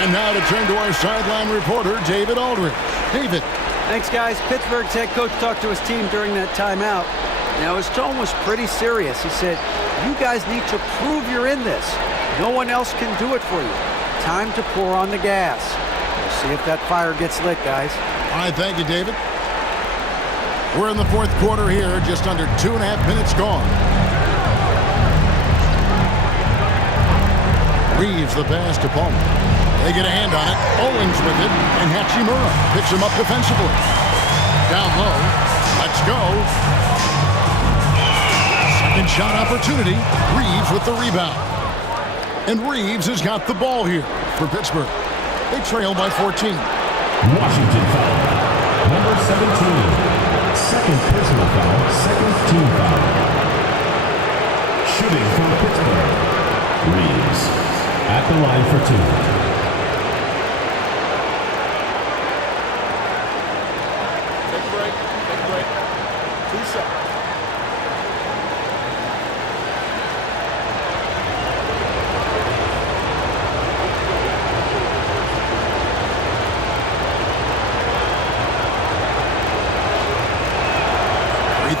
Time now to turn to our sideline reporter, David Aldridge. David. Thanks, guys. Pittsburgh's head coach talked to his team during that timeout. Now, his tone was pretty serious. He said, you guys need to prove you're in this. No one else can do it for you. Time to pour on the gas. We'll see if that fire gets lit, guys. All right, thank you, David. We're in the fourth quarter here, just under 2.5 minutes gone. Reeves the pass to Palmer. They get a hand on it. Owens with it, and Hachimura picks him up defensively. Down low. Let's go. Second shot opportunity. Reeves with the rebound. And Reeves has got the ball here for Pittsburgh. They trail by 14. Washington foul. Number 17. Second personal foul. Second team foul. Shooting for Pittsburgh. Reeves at the line for two.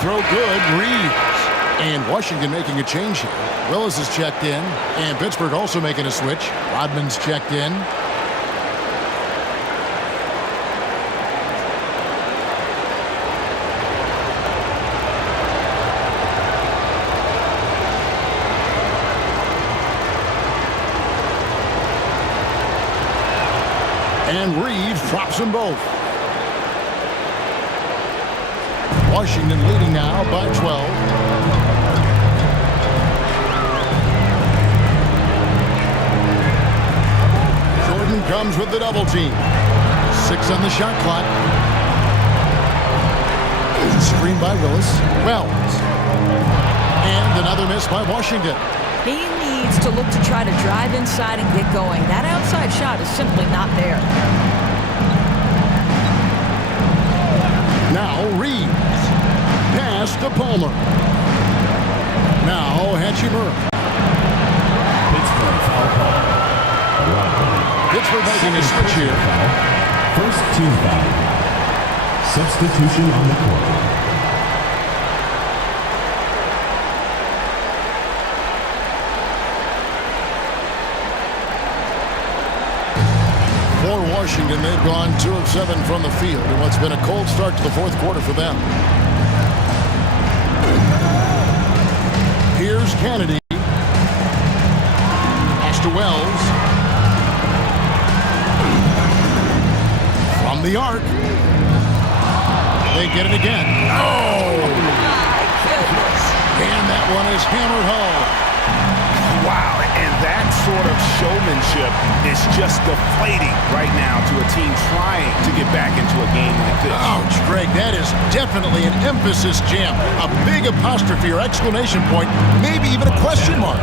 Throw good, Reeves. And Washington making a change here. Willis is checked in, and Pittsburgh also making a switch. Rodman's checked in. And Reeves drops them both. Washington leading now by 12. Jordan comes with the double team. 6 on the shot clock. Screen by Willis. Wells. And another miss by Washington. He needs to look to try to drive inside and get going. That outside shot is simply not there. Now Reeves. Pass to Palmer. Now Hachimura. Pittsburgh foul call. Pittsburgh making a switch here. First team foul. Substitution on the court. For Washington, they've gone 2 of 7 from the field in what's been a cold start to the fourth quarter for them. Here's Kennedy. Pass to Wells. From the arc. They get it again. Oh! And that one is hammered home. Wow, and that sort of showmanship is just deflating right now to a team trying to get back into a game like this. Ouch, Greg, that is definitely an emphasis jam. A big apostrophe or exclamation point, maybe even a question mark.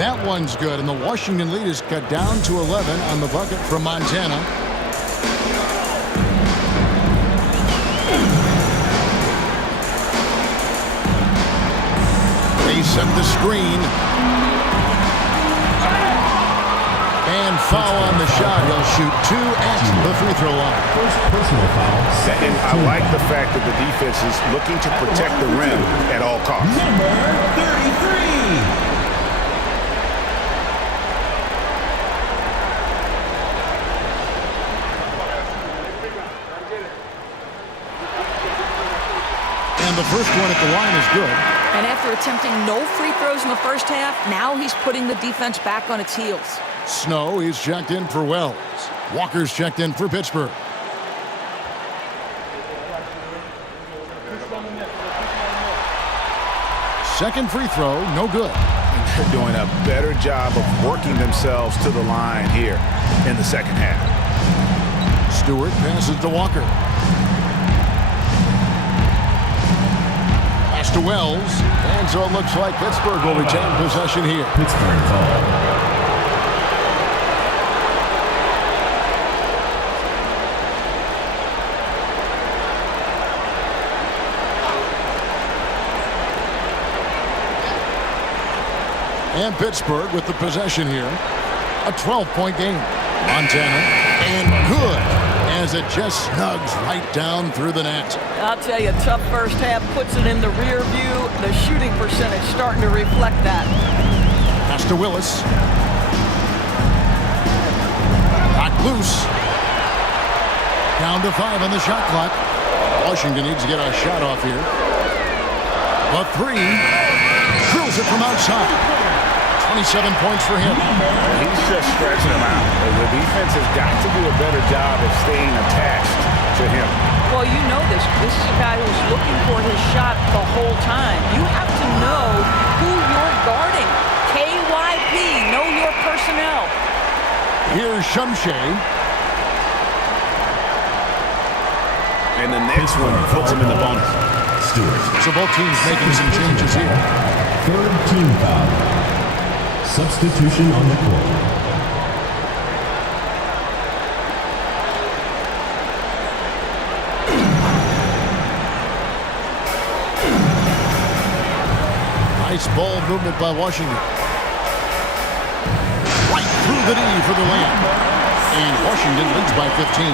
That one's good, and the Washington lead is cut down to 11 on the bucket from Montana. They set the screen. And foul on the shot. He'll shoot 2 at the free throw line. First personal foul. And I like the fact that the defense is looking to protect the rim at all costs. Number 33. And the first one at the line is good. And after attempting no free throws in the first half, now he's putting the defense back on its heels. Snow is checked in for Wells. Walker's checked in for Pittsburgh. Second free throw, no good. They're doing a better job of working themselves to the line here in the second half. Stewart passes to Walker. Pass to Wells. And so it looks like Pittsburgh will retain possession here. Pittsburgh ball. And Pittsburgh with the possession here. A 12-point game. Montana, and good as it just snugs right down through the net. I'll tell you, tough first half puts it in the rear view. The shooting percentage starting to reflect that. Pass to Willis. Back loose. Down to 5 on the shot clock. Washington needs to get a shot off here. A 3. Drills it from outside. 27 points for him. He's just stretching them out. The defense has got to do a better job of staying attached to him. Well, you know this. This is a guy who's looking for his shot the whole time. You have to know who you're guarding. KYP, know your personnel. Here's Shumshay. And the next one puts him in the bonus. Stewart. So both teams making some changes here. Third team foul. Substitution on the court. Nice ball movement by Washington. Right through the knee for the layup. And Washington leads by 15.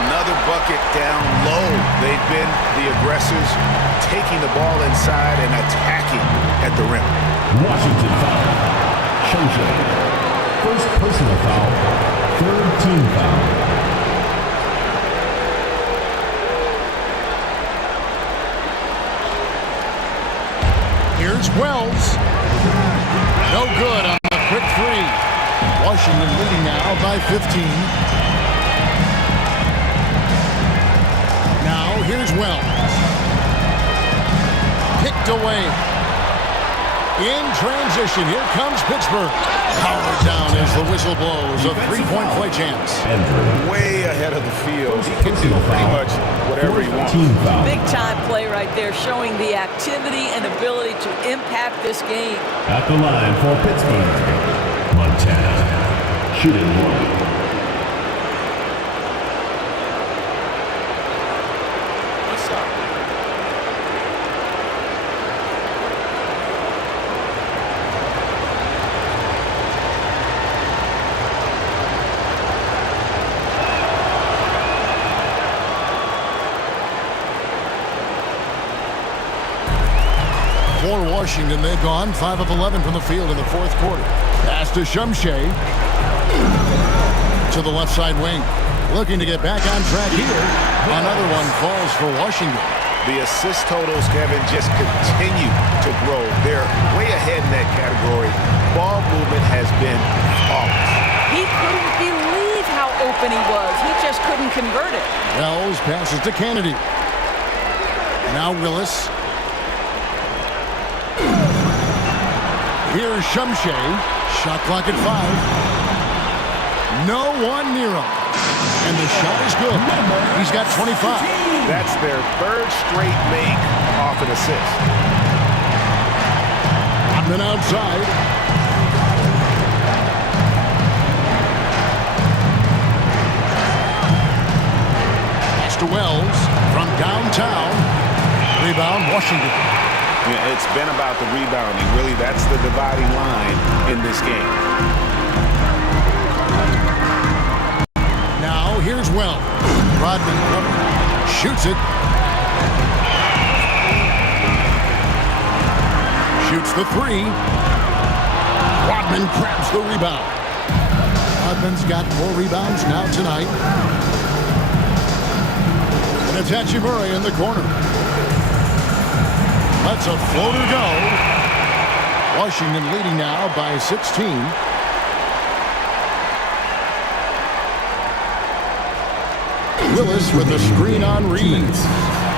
Another bucket down low. They've been the aggressors, taking the ball inside and attacking at the rim. Washington foul. Shumshay. First personal foul. Third team foul. Here's Wells. No good on the quick 3. Washington leading now by 15. Now here's Wells. Picked away. In transition, here comes Pittsburgh. Powered down as the whistle blows. A 3-point play chance. Way ahead of the field. He can do pretty much whatever he wants. Big time play right there, showing the activity and ability to impact this game. At the line for Pittsburgh, Montana. Shooting 1. For Washington, they've gone 5 of 11 from the field in the fourth quarter. Pass to Shumshay. To the left side wing. Looking to get back on track here. Another one falls for Washington. The assist totals, Kevin, just continue to grow. They're way ahead in that category. Ball movement has been flawless. He couldn't believe how open he was. He just couldn't convert it. Wells passes to Kennedy. Now Willis. Here's Shumshay. Shot clock at 5. No one near him. And the shot is good. He's got 25. That's their third straight make off an assist. Rodman outside. Pass to Wells from downtown. Rebound, Washington. Yeah, it's been about the rebounding. Really, that's the dividing line in this game. Now, here's Wells. Rodman shoots it. Shoots the 3. Rodman grabs the rebound. Rodman's got 4 rebounds now tonight. And it's Hachimura in the corner. Lets a floater go. Washington leading now by 16. Willis with a screen on Reeves.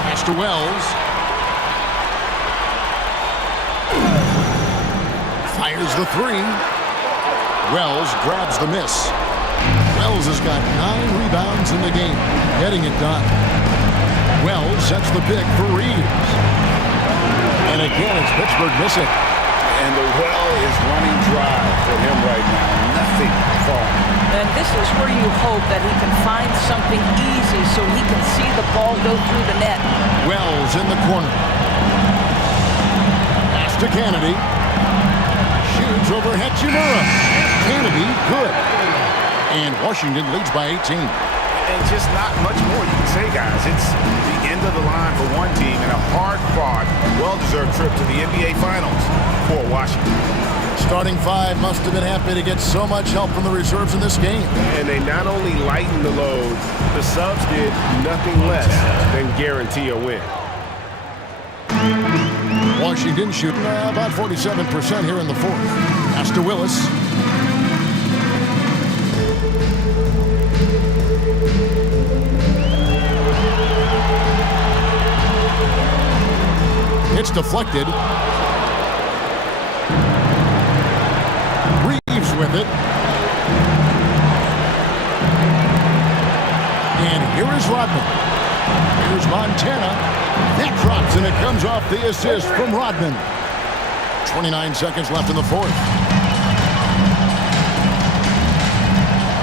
Pass to Wells. Fires the 3. Wells grabs the miss. Wells has got 9 rebounds in the game, getting it done. Wells sets the pick for Reeves. And again, it's Pittsburgh missing. And the well is running dry for him right now. Nothing falling. And this is where you hope that he can find something easy so he can see the ball go through the net. Wells in the corner. Pass to Kennedy. Shoots over Hachimura. Kennedy, good. And Washington leads by 18. And just not much more you can say, guys. It's the end of the line for one team and a hard-fought, well-deserved trip to the NBA Finals for Washington. Starting 5 must have been happy to get so much help from the reserves in this game. And they not only lightened the load, the subs did nothing less than guarantee a win. Washington shooting about 47% here in the 4th. Pass to Willis. It's deflected. Reeves with it. And here is Rodman. Here's Montana. That drops, and it comes off the assist from Rodman. 29 seconds left in the 4th.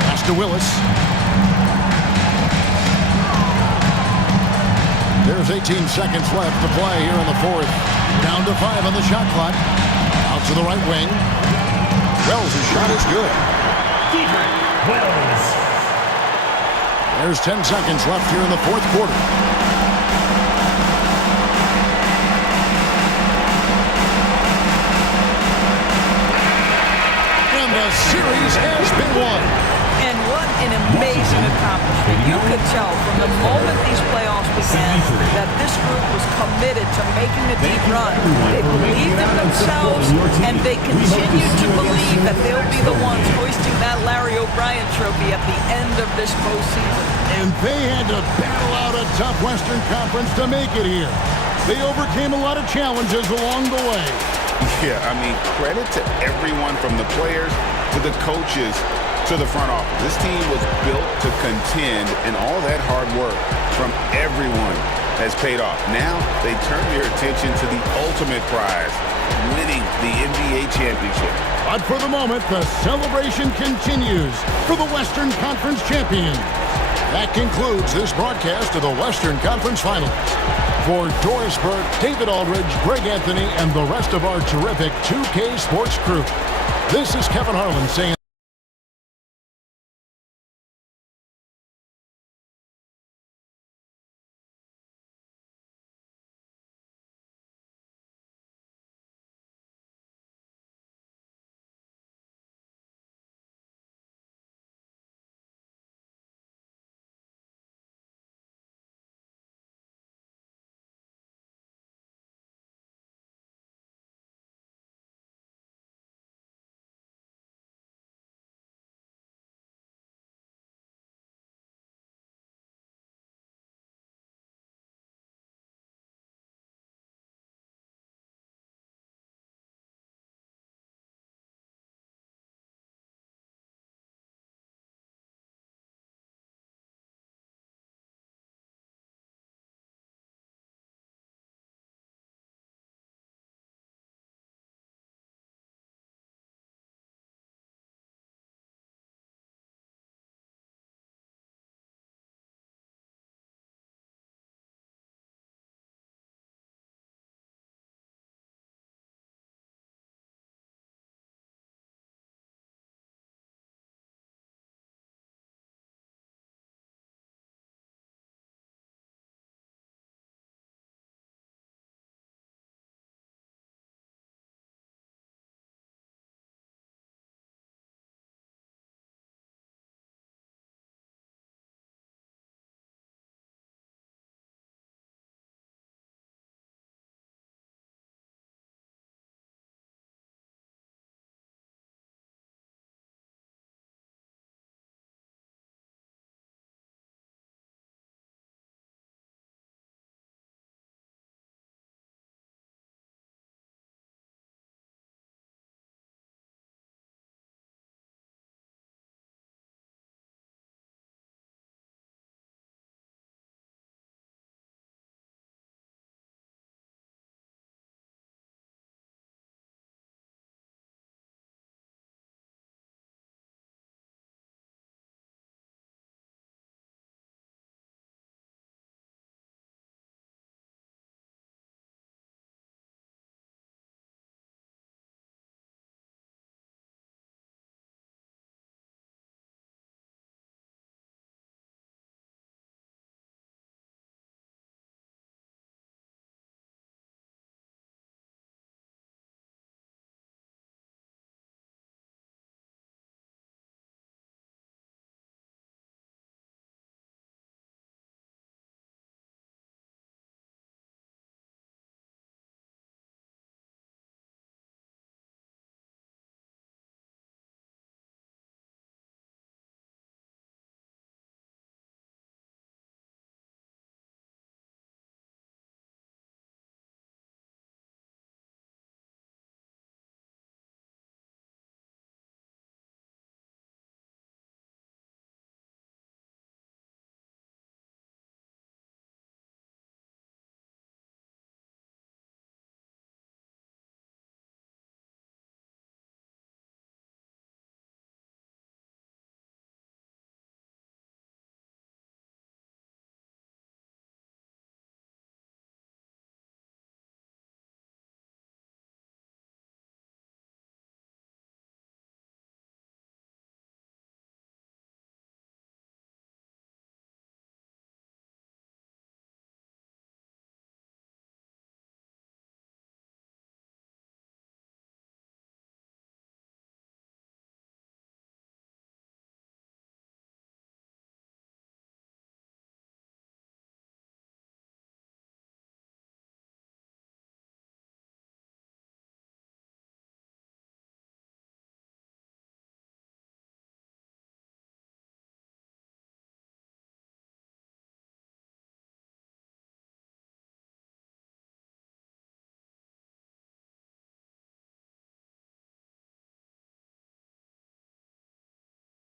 Pass to Willis. There's 18 seconds left to play here in the 4th. Down to 5 on the shot clock. Out to the right wing. Wells' shot is good. Wells. There's 10 seconds left here in the 4th quarter. And the series has been won. And what an amazing accomplishment. You could tell from the moment these playoffs began that this group was committed to making a deep run. They believed in themselves, and they continue to believe that they'll be the ones hoisting that Larry O'Brien trophy at the end of this postseason. And they had to battle out a tough Western Conference to make it here. They overcame a lot of challenges along the way. Yeah, I mean, credit to everyone from the players to the coaches to the front office. This team was built to contend, and all that hard work from everyone has paid off. Now they turn their attention to the ultimate prize, winning the NBA championship. But for the moment, the celebration continues for the Western Conference champions. That concludes this broadcast of the Western Conference Finals. For Doris Burke, David Aldridge, Greg Anthony, and the rest of our terrific 2K Sports crew, this is Kevin Harlan saying